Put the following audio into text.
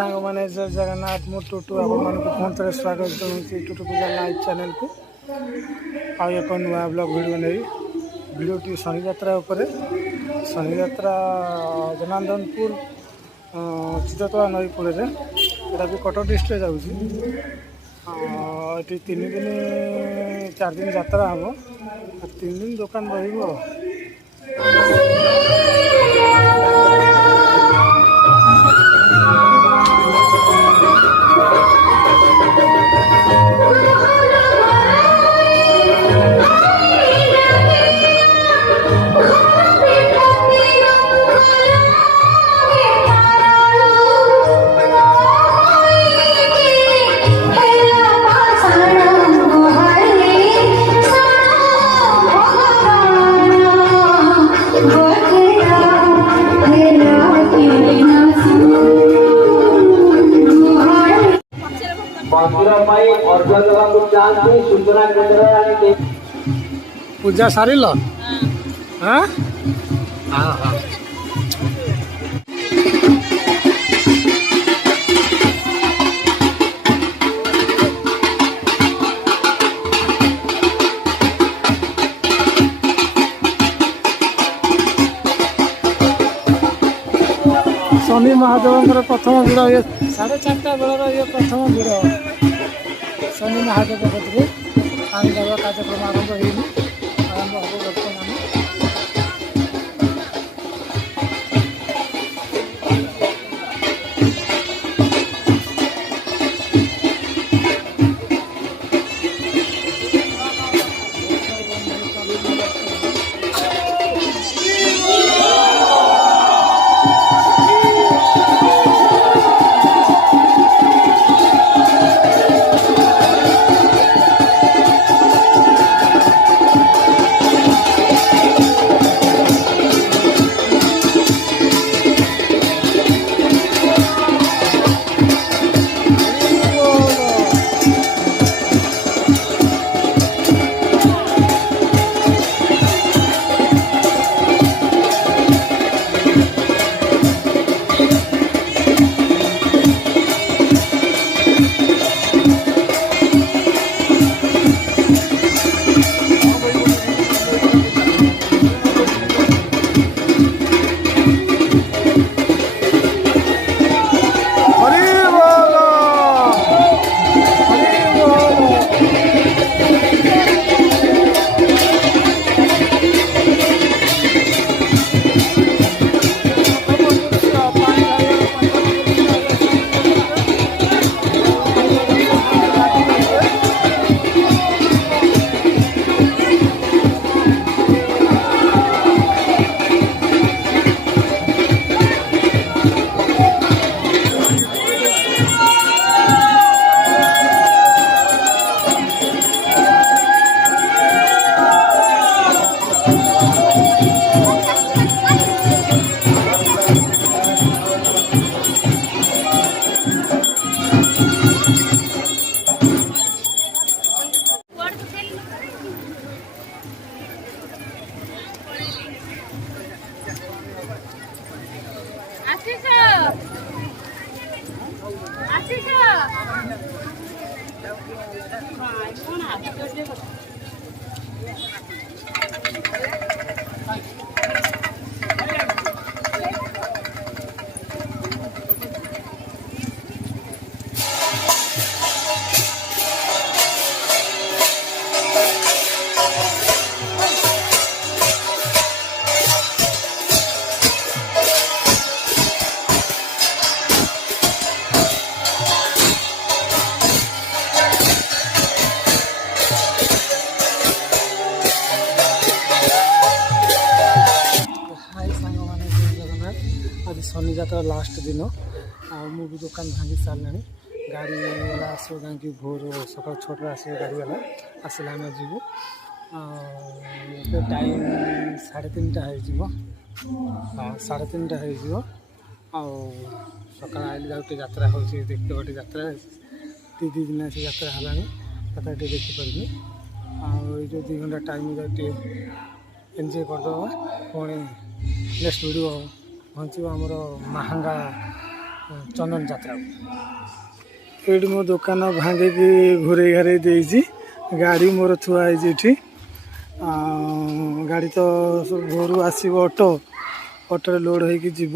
सांग मैंने जय जगन्नाथ मु टुटू आपन फोन थे स्वागत करुँच टुटू पूजा लाइव चैनल को आउ एक नुआ ब्लॉग वीडियो नहीं वीडियोटी शनि यात्रा शनि यात्रा जनार्दनपुर चिततला नई कूल यहाँ भी कटक डिस्ट्रिक्ट जाऊँगी ये 3 दिन 4 दिन यात्रा हम 3 दिन दुकान रही पूजा सारी लो हाँ हाँ हाँ शनि महादेव प्रथम भिड़ ये 4:30 बेलर ये प्रथम भिड़ शनि महादेव कथिले पानी देवा कार्यक्रम आरंभ होनी आरंभ हम बर्तमान शनि यात्रा लास्ट दिन आमु भी दुकान भांगी सारे गाड़ी वाला आसो गाँव भोर सकाल 6 आस गाड़ी वाला आसला आम जीवु टाइम 3:30 हो 3:30 हो सकाल आइले गोटे यात्रा हो देखते गोटे यात्रा 2 दिन से यात्रा है कथा देखिपारे जो 2 घंटा टाइम एंजॉय करदे पुणी नेक्स्ट वीडियो पहुँच आमर महांगा चंदन यात्रा ये मो दुकान भांगे की घूरे घारे देजी गाड़ी मोर थुआई गाड़ी तो घर आसो ऑटो ऑटो लोड होगी जीव